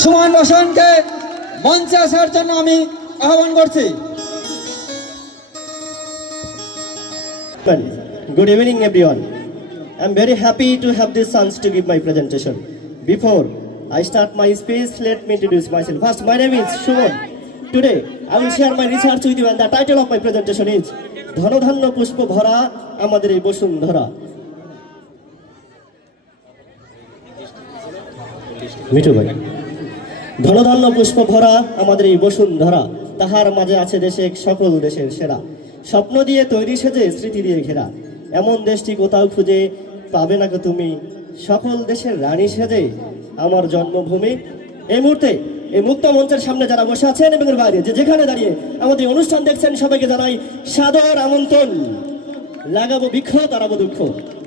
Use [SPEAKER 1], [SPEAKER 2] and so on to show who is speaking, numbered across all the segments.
[SPEAKER 1] সুমন বসানকে মঞ্চে আসার জন্য আমি আহ্বান করছি
[SPEAKER 2] Good evening, everyone. I'm very happy to have this chance to give my presentation. Before I start my speech, let me introduce myself. First, my name is Shumon. Today, I will share my research with you, and the title of my presentation is ধনধান্য পুষ্প ভরা আমাদের এই বসুন্ধরা মিঠু ভাই। ধনধান্য পুষ্প ভরা আমাদের এই বসুন্ধরা, তাহার মাঝে আছে দেশে সকল দেশের সেরা। স্বপ্ন দিয়ে তৈরি সেজে স্মৃতি দিয়ে ঘেরা। এমন দেশটি কোথাও খুঁজে পাবে না তুমি। সকল দেশের রানী সেজে আমার জন্মভূমি। এই মুহূর্তে, এই মুক্ত মঞ্চের সামনে যারা বসে আছেন এবং বাইরে যে যেখানে দাঁড়িয়ে আমাদের অনুষ্ঠান দেখছেন, সবাইকে জানাই সাদর আমন্ত্রণ। লাগাবো বৃক্ষ তারাবো দুঃখ।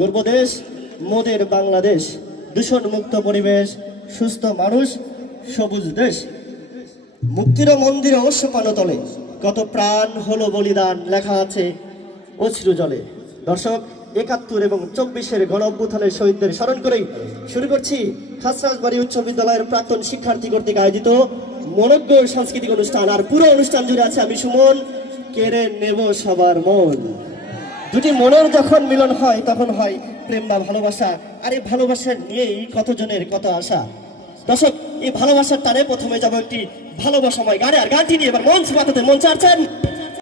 [SPEAKER 2] গর্ব দেশ, মোদের বাংলাদেশ দূষণ মুক্ত পরিবেশ সুস্থ মানুষ, সবুজ দেশ। মুক্তির মন্দিরে অবশ্য পানতলে কত প্রাণ হলো বলিদান লেখা আছে অশ্রু জলে। দর্শক, একাত্তর এবং চব্বিশের গণ শহীদদের স্মরণ করেই শুরু করছি খাসরাজবাড়ি উচ্চ বিদ্যালয়ের প্রাক্তন শিক্ষার্থী কর্তৃক আয়োজিত মনজ্ঞ সাংস্কৃতিক অনুষ্ঠান। আর পুরো অনুষ্ঠান জুড়ে আছে আমি সুমন। কেড়ে নেব সবার মন। দুটি মনের যখন মিলন হয়, তখন হয় প্রেম বা ভালোবাসা। আর এই ভালোবাসা নিয়েই কতজনের কত আশা? দর্শক, এই ভালোবাসার টানে প্রথমে যাব একটি ভালোবাসাময় গানে, আর গানটি নিয়ে এবার মঞ্চ পাতাতে মঞ্চ আসছেন